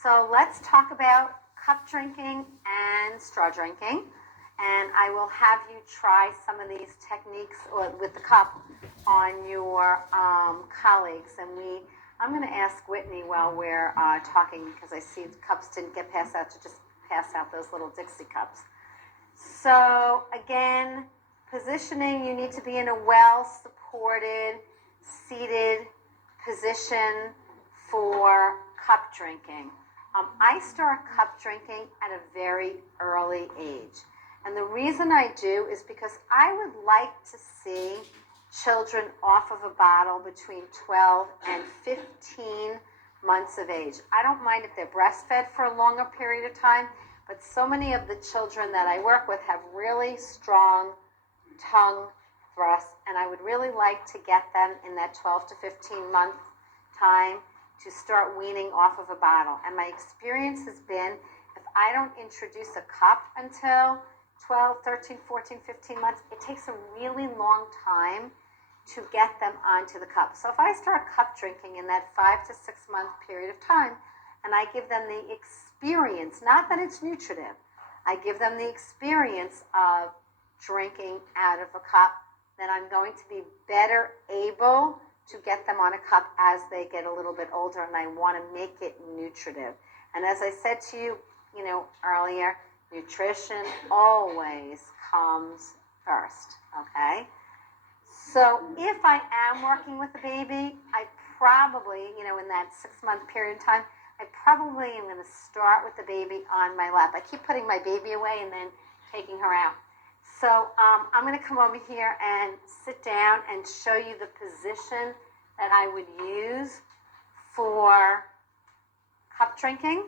So let's talk about cup drinking and straw drinking. And I will have you try some of these techniques with the cup on your colleagues. And I'm going to ask Whitney while we're talking, because I see the cups didn't get passed out, to just pass out those little Dixie cups. So again, positioning, you need to be in a well-supported, seated position for cup drinking. I start cup drinking at a very early age. And the reason I do is because I would like to see children off of a bottle between 12 and 15 months of age. I don't mind if they're breastfed for a longer period of time, but so many of the children that I work with have really strong tongue thrusts, and I would really like to get them in that 12 to 15 month time to start weaning off of a bottle. And my experience has been, if I don't introduce a cup until 12, 13, 14, 15 months, it takes a really long time to get them onto the cup. So if I start cup drinking in that 5 to 6 month period of time, and I give them the experience, not that it's nutritive, I give them the experience of drinking out of a cup, then I'm going to be better able to get them on a cup as they get a little bit older, and I want to make it nutritive. And as I said to you, earlier, nutrition always comes first, okay? So if I am working with a baby, I probably, in that 6 month period of time, I probably am going to start with the baby on my lap. I keep putting my baby away and then taking her out. So I'm going to come over here and sit down and show you the position that I would use for cup drinking.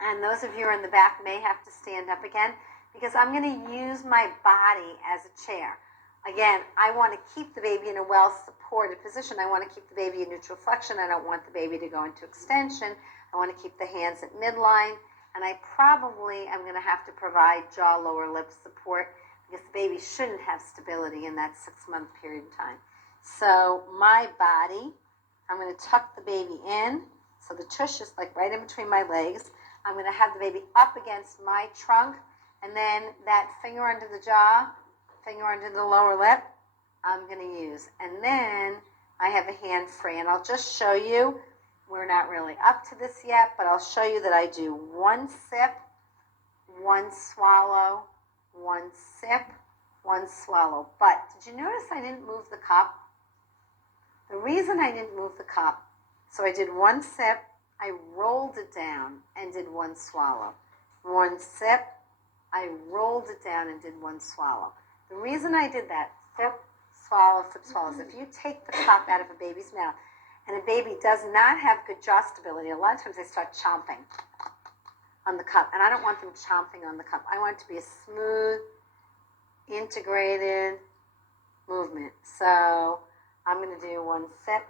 And those of you who are in the back may have to stand up again, because I'm going to use my body as a chair. Again, I want to keep the baby in a well-supported position. I want to keep the baby in neutral flexion. I don't want the baby to go into extension. I want to keep the hands at midline. And I probably am going to have to provide jaw, lower lip support, because the baby shouldn't have stability in that 6 month period of time. So my body, I'm going to tuck the baby in. So the tush is like right in between my legs. I'm going to have the baby up against my trunk, and then that finger under the jaw, finger under the lower lip, I'm going to use. And then I have a hand free, and I'll just show you. We're not really up to this yet, but I'll show you that I do one sip, one swallow, one sip, one swallow. But did you notice I didn't move the cup? The reason I didn't move the cup, so I did one sip, I rolled it down and did one swallow. One sip, I rolled it down and did one swallow. The reason I did that, sip, swallow, is if you take the cup out of a baby's mouth, and a baby does not have good jaw stability, a lot of times they start chomping on the cup, and I don't want them chomping on the cup. I want it to be a smooth, integrated movement. So I'm going to do one sip,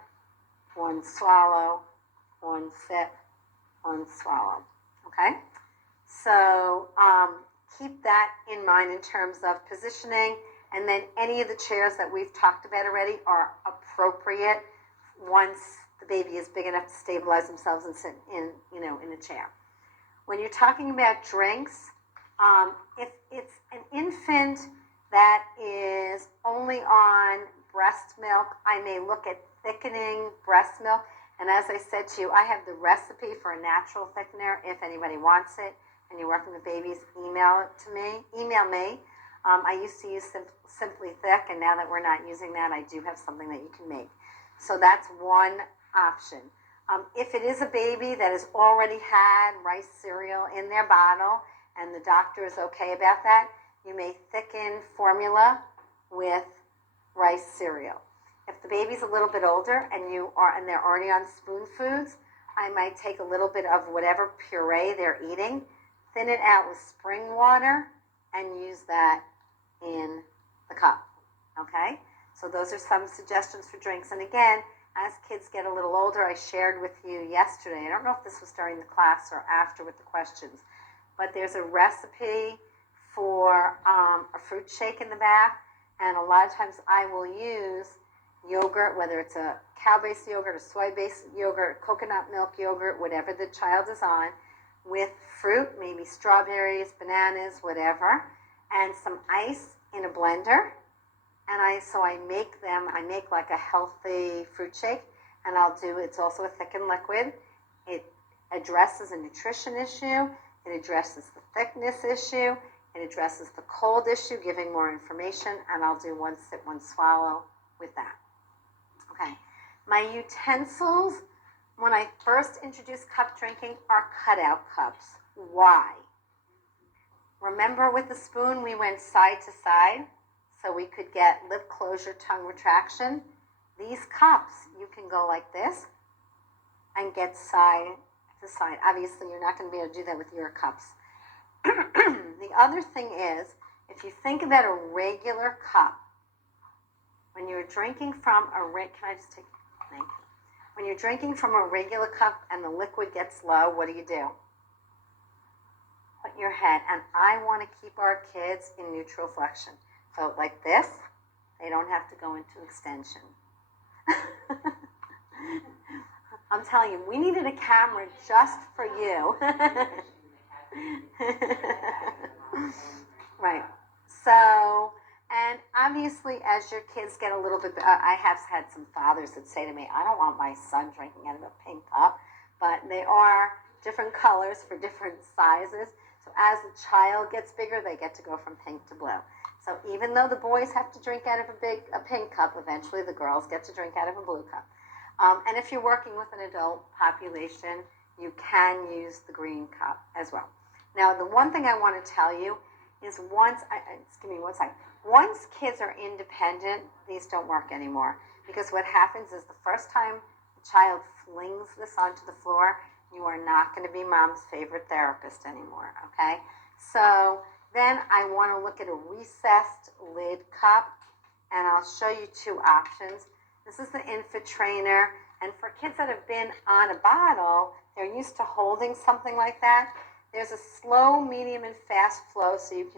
one swallow, one sip, one swallow, okay? So keep that in mind in terms of positioning, and then any of the chairs that we've talked about already are appropriate once the baby is big enough to stabilize themselves and sit in a chair. When you're talking about drinks, if it's an infant that is only on breast milk, I may look at thickening breast milk. And as I said to you, I have the recipe for a natural thickener. If anybody wants it and you're working with babies, email me. I used to use Simply Thick, and now that we're not using that, I do have something that you can make. So that's one option. If it is a baby that has already had rice cereal in their bottle and the doctor is okay about that, you may thicken formula with rice cereal. If the baby's a little bit older and they're already on spoon foods, I might take a little bit of whatever puree they're eating, thin it out with spring water, and use that in the cup. Okay? So those are some suggestions for drinks. And again, as kids get a little older, I shared with you yesterday, I don't know if this was during the class or after with the questions, but there's a recipe for a fruit shake in the back, and a lot of times I will use yogurt, whether it's a cow-based yogurt, a soy-based yogurt, coconut milk yogurt, whatever the child is on, with fruit, maybe strawberries, bananas, whatever, and some ice in a blender. And I make like a healthy fruit shake, and it's also a thickened liquid. It addresses a nutrition issue, it addresses the thickness issue, it addresses the cold issue, giving more information, and I'll do one sip, one swallow with that. Okay, my utensils, when I first introduced cup drinking, are cutout cups. Why? Remember with the spoon we went side to side so we could get lip closure, tongue retraction? These cups, you can go like this and get side to side. Obviously, you're not going to be able to do that with your cups. The other thing is, if you think about a regular cup, when you're drinking from when you're drinking from a regular cup and the liquid gets low, what do? Put your head, and I want to keep our kids in neutral flexion. So like this, they don't have to go into extension. I'm telling you, we needed a camera just for you. Right. So, and obviously as your kids get a little bit, I have had some fathers that say to me, I don't want my son drinking out of a pink cup, but they are different colors for different sizes. So as the child gets bigger, they get to go from pink to blue. So even though the boys have to drink out of a pink cup, eventually the girls get to drink out of a blue cup. And if you're working with an adult population, you can use the green cup as well. Now, the one thing I want to tell you is once kids are independent, these don't work anymore. Because what happens is the first time the child flings this onto the floor, you are not going to be mom's favorite therapist anymore, okay? So then I want to look at a recessed lid cup, and I'll show you two options. This is the Infitrainer, and for kids that have been on a bottle, they're used to holding something like that. There's a slow, medium, and fast flow, so you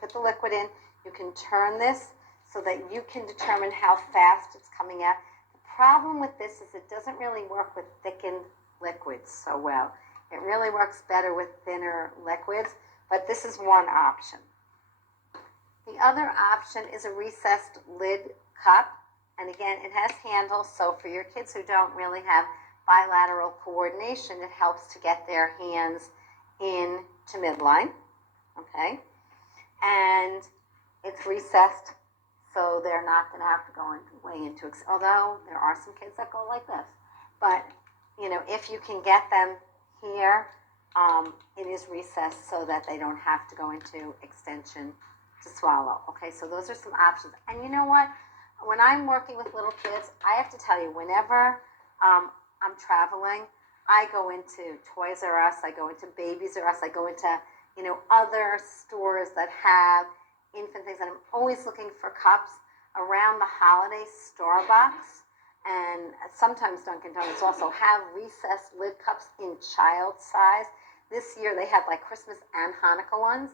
put the liquid in, you can turn this so that you can determine how fast it's coming out. The problem with this is it doesn't really work with thickened liquids so well. It really works better with thinner liquids, but this is one option. The other option is a recessed lid cup, and again, it has handles, so for your kids who don't really have bilateral coordination, it helps to get their hands in to midline, okay? And it's recessed, so they're not going to have to go way into, although there are some kids that go like this. But, if you can get them here, it is recessed so that they don't have to go into extension to swallow. Okay, so those are some options. And you know what? When I'm working with little kids, I have to tell you, whenever I'm traveling, I go into Toys R Us, I go into Babies R Us, I go into, other stores that have infant things, and I'm always looking for cups. Around the holidays, Starbucks and sometimes Dunkin' Donuts also have recessed lid cups in child size. This year they had like Christmas and Hanukkah ones.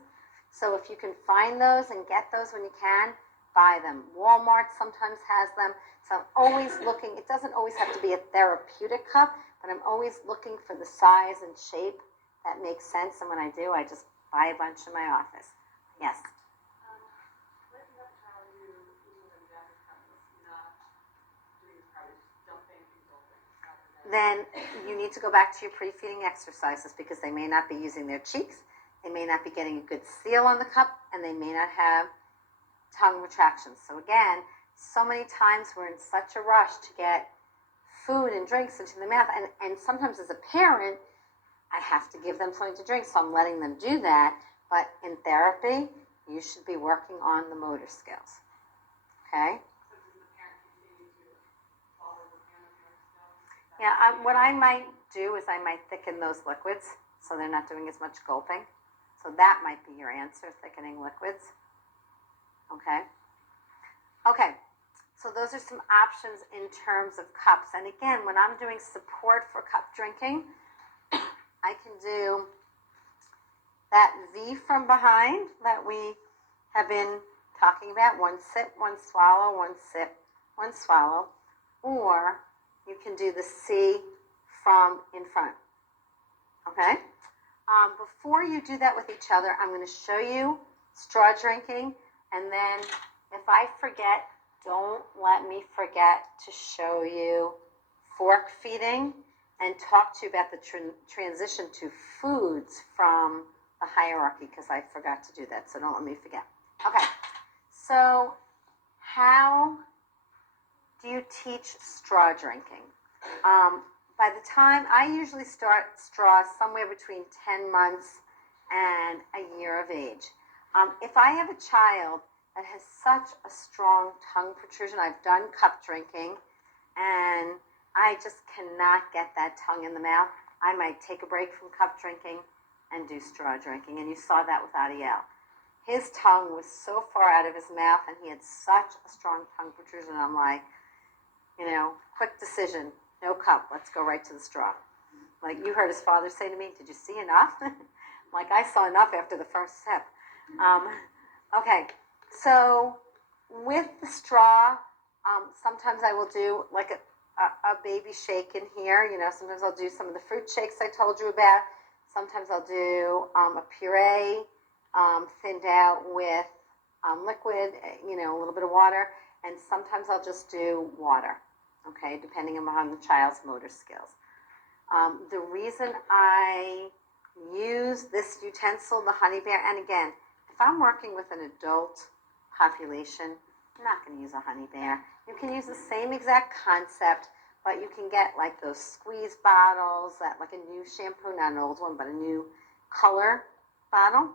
So if you can find those and get those when you can, buy them. Walmart sometimes has them. So I'm always looking. It doesn't always have to be a therapeutic cup, but I'm always looking for the size and shape that makes sense. And when I do, I just buy a bunch in my office. Yes? Then you need to go back to your pre-feeding exercises because they may not be using their cheeks, they may not be getting a good seal on the cup, and they may not have tongue retractions. So again, so many times we're in such a rush to get food and drinks into the mouth, and sometimes as a parent, I have to give them something to drink, so I'm letting them do that. But in therapy, you should be working on the motor skills. Okay? Yeah, what I might do is I might thicken those liquids so they're not doing as much gulping. So that might be your answer, thickening liquids. Okay? Okay, so those are some options in terms of cups. And again, when I'm doing support for cup drinking, I can do that V from behind that we have been talking about. One sip, one swallow, one sip, one swallow, or you can do the C from in front. Okay? Before you do that with each other, I'm going to show you straw drinking, and then if I forget, don't let me forget to show you fork feeding and talk to you about the transition to foods from the hierarchy, because I forgot to do that, so don't let me forget. Okay, so how do you teach straw drinking? By the time I usually start straw somewhere between 10 months and a year of age. If I have a child that has such a strong tongue protrusion, I've done cup drinking, and I just cannot get that tongue in the mouth, I might take a break from cup drinking and do straw drinking, and you saw that with Adiel. His tongue was so far out of his mouth, and he had such a strong tongue protrusion, I'm like, quick decision, no cup, let's go right to the straw. Like you heard his father say to me, did you see enough? Like I saw enough after the first sip. Okay, so with the straw, sometimes I will do like a baby shake in here. Sometimes I'll do some of the fruit shakes I told you about. Sometimes I'll do a puree thinned out with liquid, a little bit of water. And sometimes I'll just do water, okay, depending upon the child's motor skills. The reason I use this utensil, the Honey Bear, and again, if I'm working with an adult population, I'm not going to use a Honey Bear. You can use the same exact concept, but you can get like those squeeze bottles, like a new shampoo, not an old one, but a new color bottle.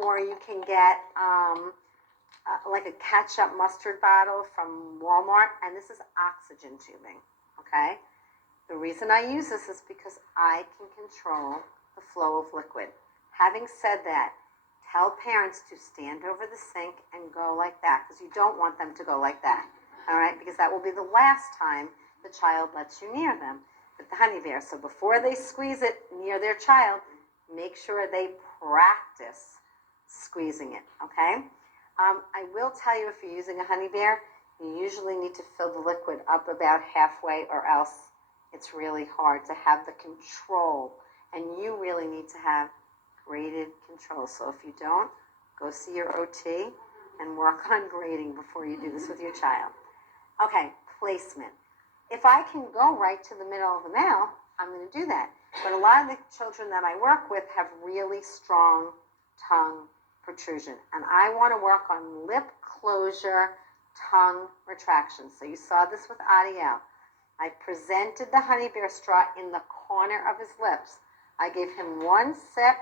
Or you can get like a ketchup mustard bottle from Walmart, and this is oxygen tubing, okay? The reason I use this is because I can control the flow of liquid. Having said that, tell parents to stand over the sink and go like that, because you don't want them to go like that, all right? Because that will be the last time the child lets you near them with the Honey Bear. So before they squeeze it near their child, make sure they practice squeezing it, okay? I will tell you, if you're using a Honey Bear, you usually need to fill the liquid up about halfway, or else it's really hard to have the control, and you really need to have graded control. So if you don't, go see your OT and work on grading before you do this with your child. Okay, placement. If I can go right to the middle of the mouth, I'm going to do that. But a lot of the children that I work with have really strong tongue protrusion, and I want to work on lip closure, tongue retraction. So you saw this with Adiel. I presented the Honey Bear straw in the corner of his lips. I gave him one sip,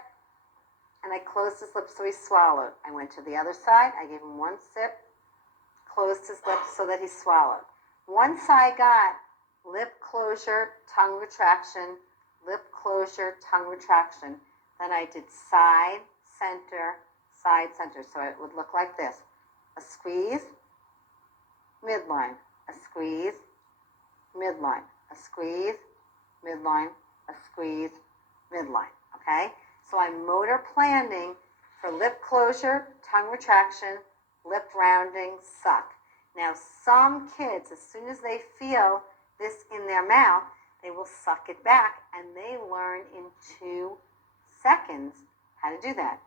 and I closed his lips so he swallowed. I went to the other side. I gave him one sip, closed his lips so that he swallowed. Once I got lip closure, tongue retraction, lip closure, tongue retraction, then I did side, center, side, center. So it would look like this. A squeeze, midline, a squeeze, midline, a squeeze, midline, a squeeze, midline, okay? So I'm motor planning for lip closure, tongue retraction, lip rounding, suck. Now, some kids, as soon as they feel this in their mouth, they will suck it back, and they learn in 2 seconds how to do that.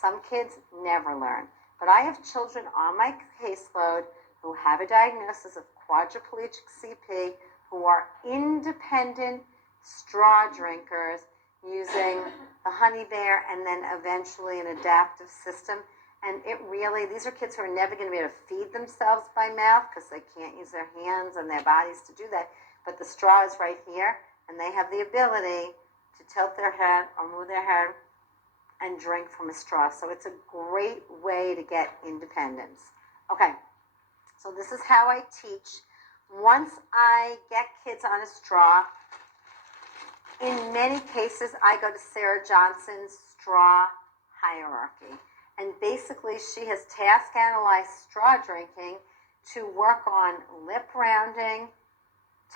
Some kids never learn. But I have children on my caseload who have a diagnosis of quadriplegic CP, who are independent straw drinkers using the Honey Bear and then eventually an adaptive system. And it really, these are kids who are never going to be able to feed themselves by mouth because they can't use their hands and their bodies to do that. But the straw is right here, and they have the ability to tilt their head or move their head and drink from a straw. So it's a great way to get independence. Okay, so this is how I teach. Once I get kids on a straw, in many cases, I go to Sarah Johnson's straw hierarchy. And basically, she has task analyzed straw drinking to work on lip rounding,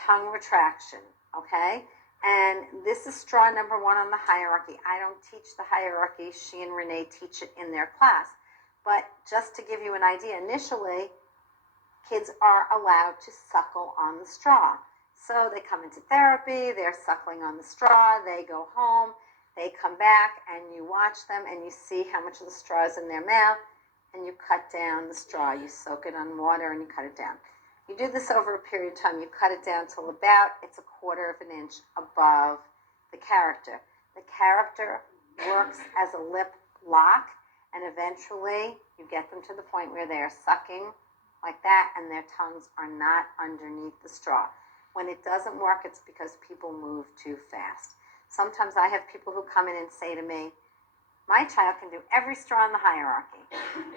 tongue retraction, okay? And this is straw number 1 on the hierarchy. I don't teach the hierarchy. She and Renee teach it in their class. But just to give you an idea, initially, kids are allowed to suckle on the straw. So they come into therapy, they're suckling on the straw, they go home, they come back, and you watch them, and you see how much of the straw is in their mouth, and you cut down the straw. You soak it on water, and you cut it down. You do this over a period of time. You cut it down till about it's a quarter of an inch above the character. The character works as a lip lock, and eventually you get them to the point where they're sucking like that, and their tongues are not underneath the straw. When it doesn't work, it's because people move too fast. Sometimes I have people who come in and say to me, my child can do every straw in the hierarchy.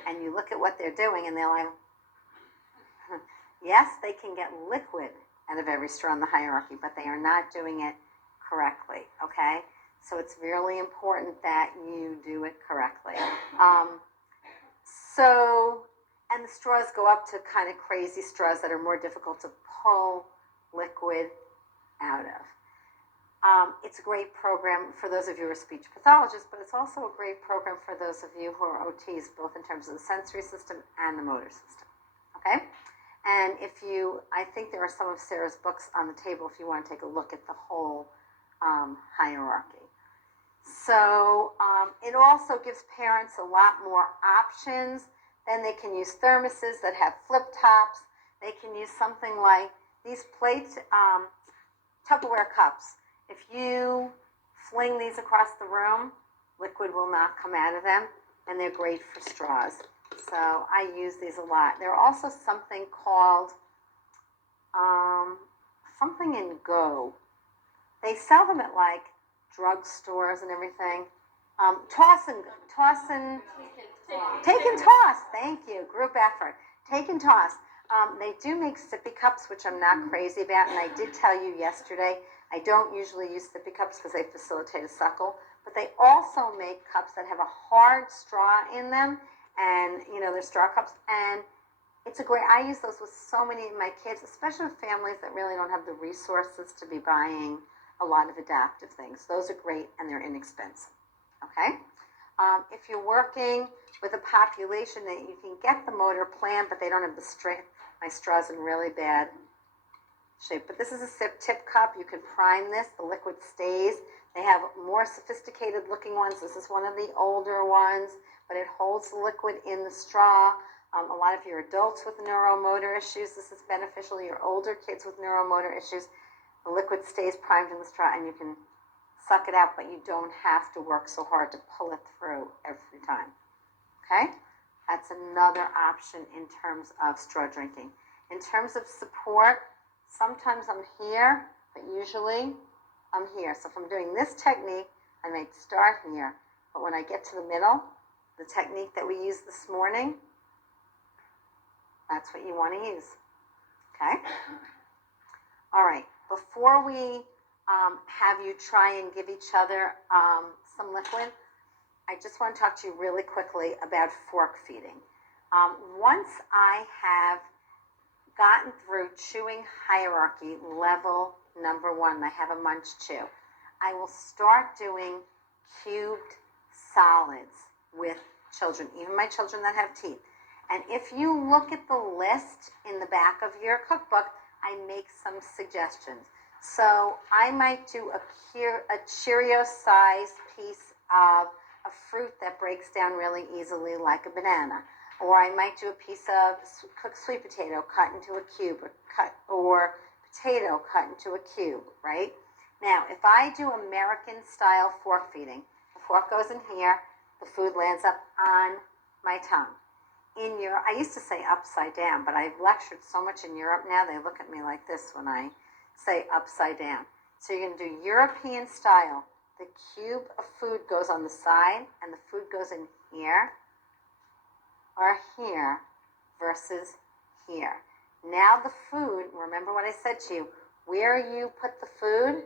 And you look at what they're doing, and they're like, yes, they can get liquid out of every straw in the hierarchy, but they are not doing it correctly, okay? So it's really important that you do it correctly. And the straws go up to kind of crazy straws that are more difficult to pull liquid out of. It's a great program for those of you who are speech pathologists, but it's also a great program for those of you who are OTs, both in terms of the sensory system and the motor system, okay? And I think there are some of Sarah's books on the table if you want to take a look at the whole hierarchy. So it also gives parents a lot more options. Then they can use thermoses that have flip tops. They can use something like these plates, Tupperware cups. If you fling these across the room, liquid will not come out of them, and they're great for straws. So I use these a lot. There are also something called something in Go. They sell them at like drugstores and everything. Take and toss. Thank you. Group effort. Take and toss. They do make sippy cups, which I'm not crazy about, and I did tell you yesterday, I don't usually use sippy cups because they facilitate a suckle, but they also make cups that have a hard straw in them, and, they're straw cups, and I use those with so many of my kids, especially with families that really don't have the resources to be buying a lot of adaptive things. Those are great, and they're inexpensive, okay? If you're working with a population that you can get the motor plan, but they don't have the strength, my straw's in really bad shape. But this is a sip tip cup. You can prime this. The liquid stays. They have more sophisticated looking ones. This is one of the older ones, but it holds the liquid in the straw. A lot of your adults with neuromotor issues, this is beneficial. Your older kids with neuromotor issues, the liquid stays primed in the straw, and you can suck it out, but you don't have to work so hard to pull it through every time. Okay? That's another option in terms of straw drinking. In terms of support, sometimes I'm here, but usually I'm here. So if I'm doing this technique, I might start here. But when I get to the middle, the technique that we used this morning, that's what you want to use. Okay? All right. Before we have you try and give each other some liquid, I just want to talk to you really quickly about fork feeding. Once I have gotten through chewing hierarchy level number 1, I have a munch chew, I will start doing cubed solids with children, even my children that have teeth. And if you look at the list in the back of your cookbook, I make some suggestions. So I might do a Cheerio-sized piece of a fruit that breaks down really easily like a banana. Or I might do a piece of cooked sweet potato cut into a cube, or potato cut into a cube, right? Now, if I do American-style fork feeding, the fork goes in here, the food lands up on my tongue. I used to say upside down, but I've lectured so much in Europe now, they look at me like this when I say upside down. So you're going to do European style. The cube of food goes on the side, and the food goes in here, or here, versus here. Now the food, remember what I said to you, where you put the food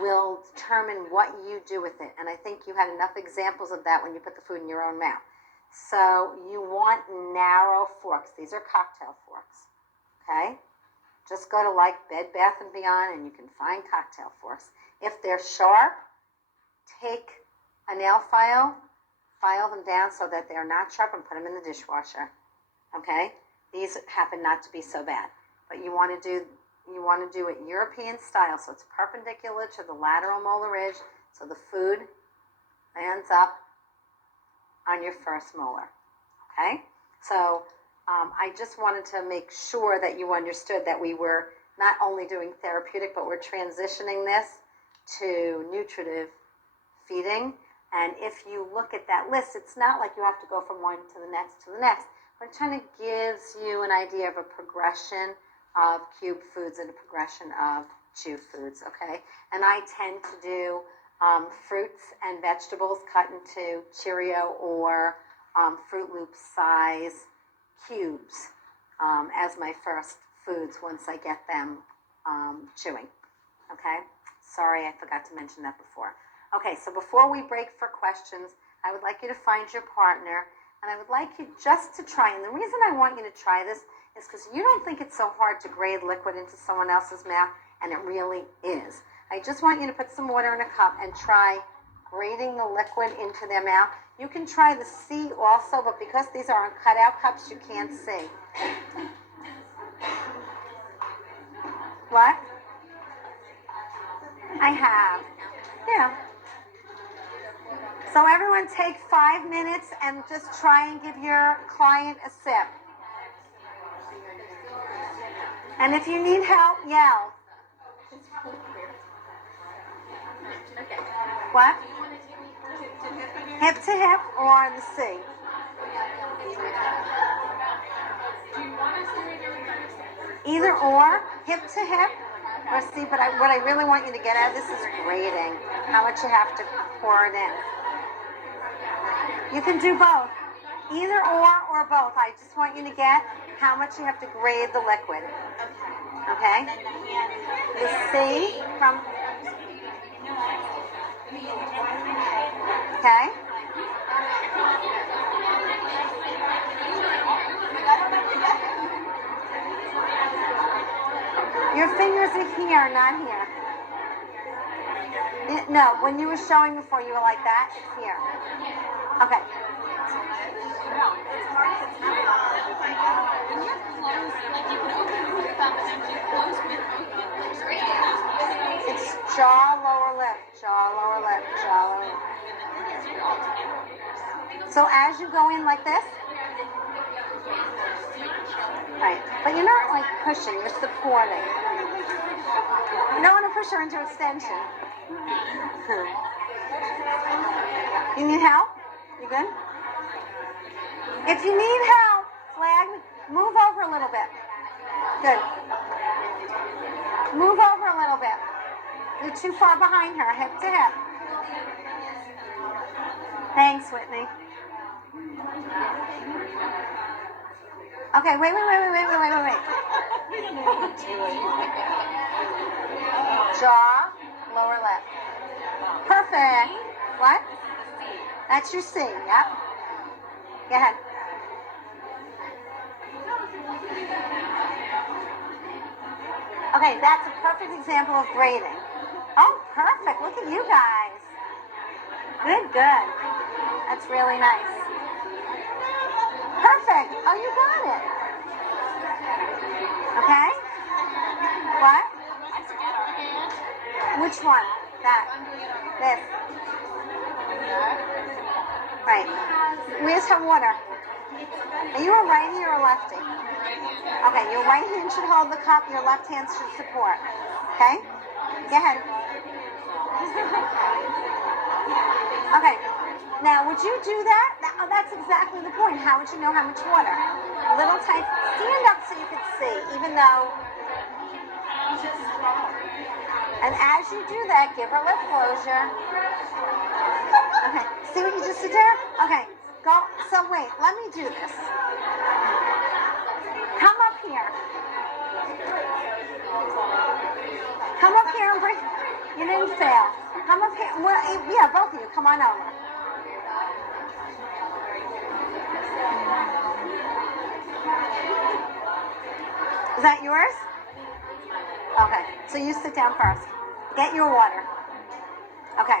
will determine what you do with it. And I think you had enough examples of that when you put the food in your own mouth. So you want narrow forks. These are cocktail forks, okay? Just go to like Bed Bath & Beyond and you can find cocktail forks. If they're sharp, take a nail file them down so that they're not sharp, and put them in the dishwasher, okay? These happen not to be so bad, but you want to do it European style, so it's perpendicular to the lateral molar ridge, so the food lands up on your first molar. Okay, so I just wanted to make sure that you understood that we were not only doing therapeutic, but we're transitioning this to nutritive feeding. And if you look at that list, it's not like you have to go from one to the next to the next, but it kind of gives you an idea of a progression of cube foods and a progression of chew foods, okay? And I tend to do fruits and vegetables cut into Cheerio or Fruit Loop size cubes as my first foods once I get them chewing, okay? Sorry, I forgot to mention that before. Okay, so before we break for questions, I would like you to find your partner, and I would like you just to try, and the reason I want you to try this is because you don't think it's so hard to grade liquid into someone else's mouth, and it really is. I just want you to put some water in a cup and try grading the liquid into their mouth. You can try the C also, but because these are on cutout cups, you can't see. What? I have. Yeah. So everyone take 5 minutes and just try and give your client a sip. And if you need help, yell. What? Hip to hip or the C? Either or, hip to hip or C, but what I really want you to get at this is grading, how much you have to pour it in. You can do both, either or both. I just want you to get how much you have to grade the liquid. Okay? The C from... Okay? Your fingers are here, not here. No, when you were showing before, you were like that. It's here. Okay. It's jaw, lower lip, jaw, lower lip, jaw, lower lip. So as you go in like this, right, but you're not like pushing, you're supporting. You don't want to push her into extension. You need help? You good? If you need help, flag, move over a little bit. Good. Move over a little bit. You're too far behind her, hip to hip. Thanks, Whitney. Okay, wait. Jaw, lower lip. Perfect. What? That's your C, yep. Go ahead. Okay, that's a perfect example of grading. Oh, perfect. Look at you guys. Good. That's really nice. Perfect. Oh, you got it. Okay? What? Which one? That. This. Right. Where's her water? Are you a righty or a lefty? Okay, your right hand should hold the cup, your left hand should support. Okay? Go ahead. Okay. Now, would you do that? That's exactly the point. How would you know how much water? Little tight. Stand up so you can see, even though... And as you do that, give her lip closure. Okay. See what you just did there? Okay. Go. So wait, let me do this. Come up here. Come up here and breathe. You didn't fail. Come up here. Well, yeah, both of you. Come on over. Is that yours? Okay. So you sit down first. Get your water. Okay.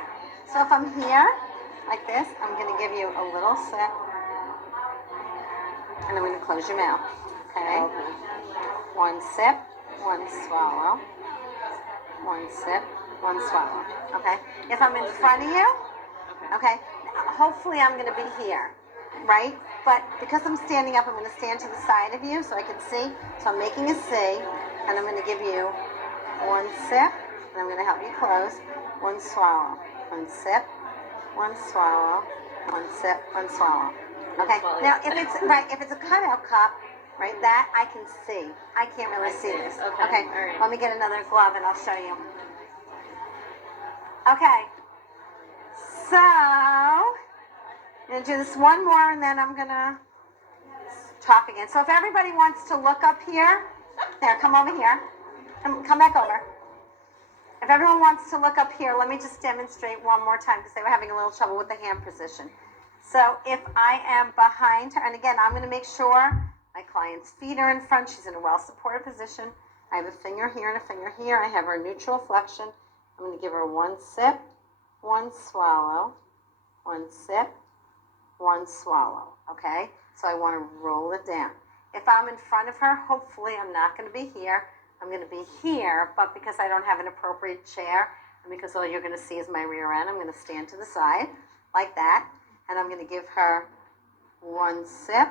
So if I'm here, like this, I'm going to give you a little sip. And I'm going to close your mouth. Okay. One sip, one swallow. One sip, one swallow. Okay. If I'm in front of you, okay, hopefully I'm going to be here, right? But because I'm standing up, I'm going to stand to the side of you so I can see. So I'm making a C, and I'm going to give you one sip, and I'm going to help you close. One swallow. One sip, one swallow. One sip, one swallow. Okay. Now, if it's a cutout cup, right, that I can see. I can't really see this. Okay. Right. Let me get another glove and I'll show you. Okay. So, I'm going to do this one more and then I'm going to talk again. So if everybody wants to look up here, there, come over here. Come back over. If everyone wants to look up here, let me just demonstrate one more time because they were having a little trouble with the hand position. So if I am behind her, and again, I'm going to make sure my client's feet are in front. She's in a well-supported position. I have a finger here and a finger here. I have her neutral flexion. I'm going to give her one sip, one swallow, one sip, one swallow, okay? So I want to roll it down. If I'm in front of her, hopefully I'm not going to be here. I'm going to be here, but because I don't have an appropriate chair, and because all you're going to see is my rear end, I'm going to stand to the side like that, and I'm going to give her one sip,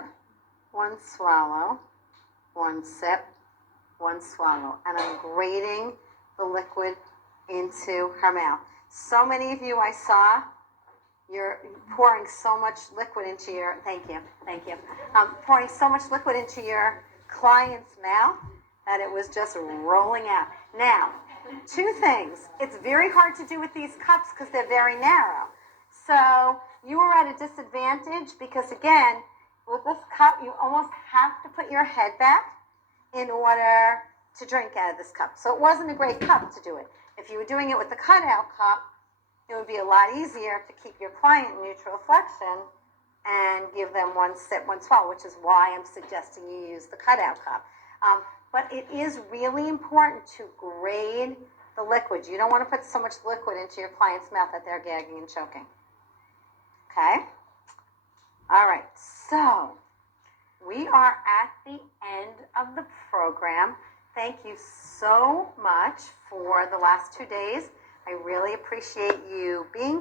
one swallow, one sip, one swallow, and I'm grating the liquid into her mouth. So many of you I saw, you're pouring so much liquid into your, thank you, pouring so much liquid into your client's mouth that it was just rolling out. Now, two things. It's very hard to do with these cups because they're very narrow. So you are at a disadvantage because, again, with this cup, you almost have to put your head back in order to drink out of this cup. So it wasn't a great cup to do it. If you were doing it with the cutout cup, it would be a lot easier to keep your client in neutral flexion and give them one sip, one swallow, which is why I'm suggesting you use the cutout cup. But it is really important to grade the liquid. You don't want to put so much liquid into your client's mouth that they're gagging and choking. Okay? All right. So we are at the end of the program. Thank you so much for the last 2 days. I really appreciate you being